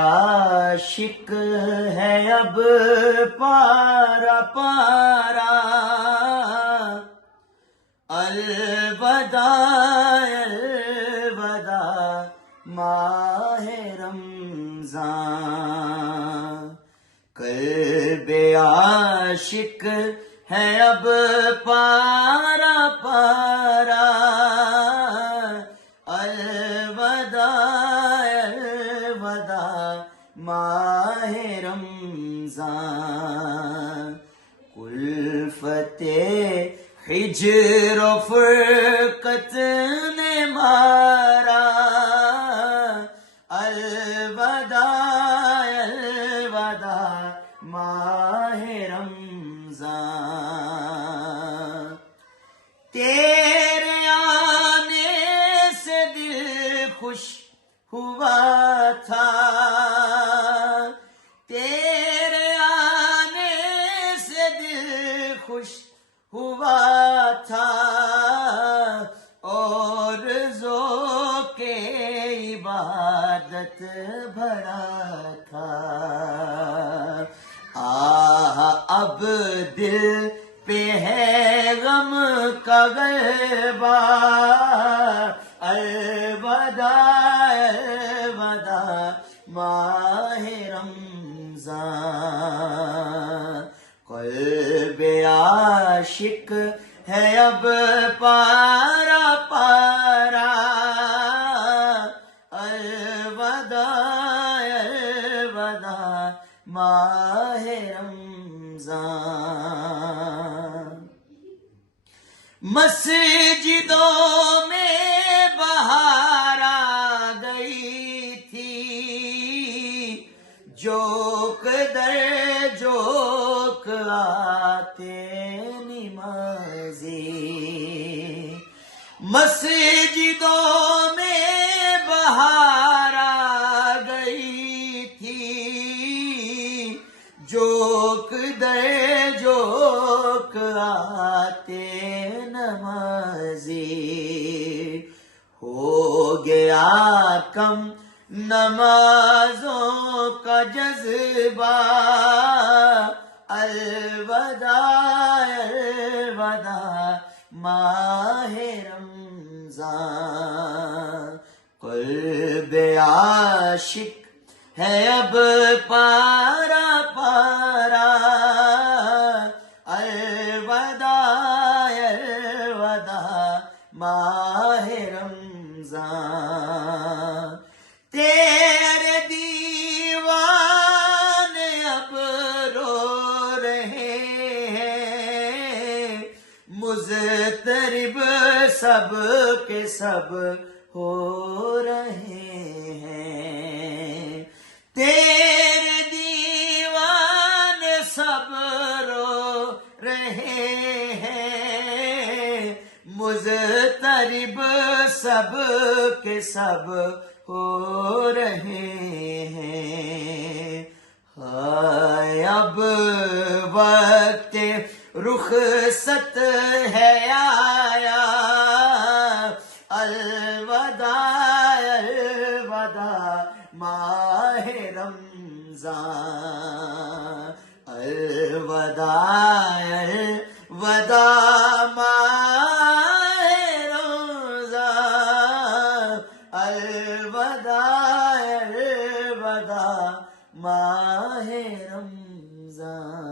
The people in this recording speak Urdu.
عاشق ہے اب پارا پارا، الوداع الوداع ماہ رمضان، قلب عاشق ہے اب پارا پارا، الوداع الوداع ماہ رمضان، کلفت ہجر و فرقت نے مارا، الوداع الوداع ماہ رمضان، تیرے آنے سے دل خوش ہوا تھا، تیرے آنے سے دل خوش ہوا تھا، اور ذوق عبادت بڑا تھا، آہ اب دل پہ ہے غم کا غلبہ، الوداع الوداع ماہ رمضان، قلب عاشق ہے اب پارا پارا، الوداع الوداع ماہ رمضان، مسجدوں میں بہار آ گئی تھی، جوک در جوک آتے نمازی، مسجدوں میں بہار آ گئی تھی، جوک در جوک آتے نمازی، ہو گیا کم نمازوں کا جذبہ، الوداع الوداع ماہ رمضان، قلب عاشق ہے اب پارا پارا، الوداع الوداع ماہ رمضان، تیرے دیوان اب رو رہے ہیں، مضطرب سب کے سب ہو رہے ہیں، تیرے دیوان سب رو رہے ہیں، مضطرب سب کے سب ہو رہے ہیں، ہائے اب وقت رخصت ہے آیا، الوداع الوداع ماہ رمضان، الوداع الوداع ماہ رمضان، الوداع الوداع ماہ رمضان۔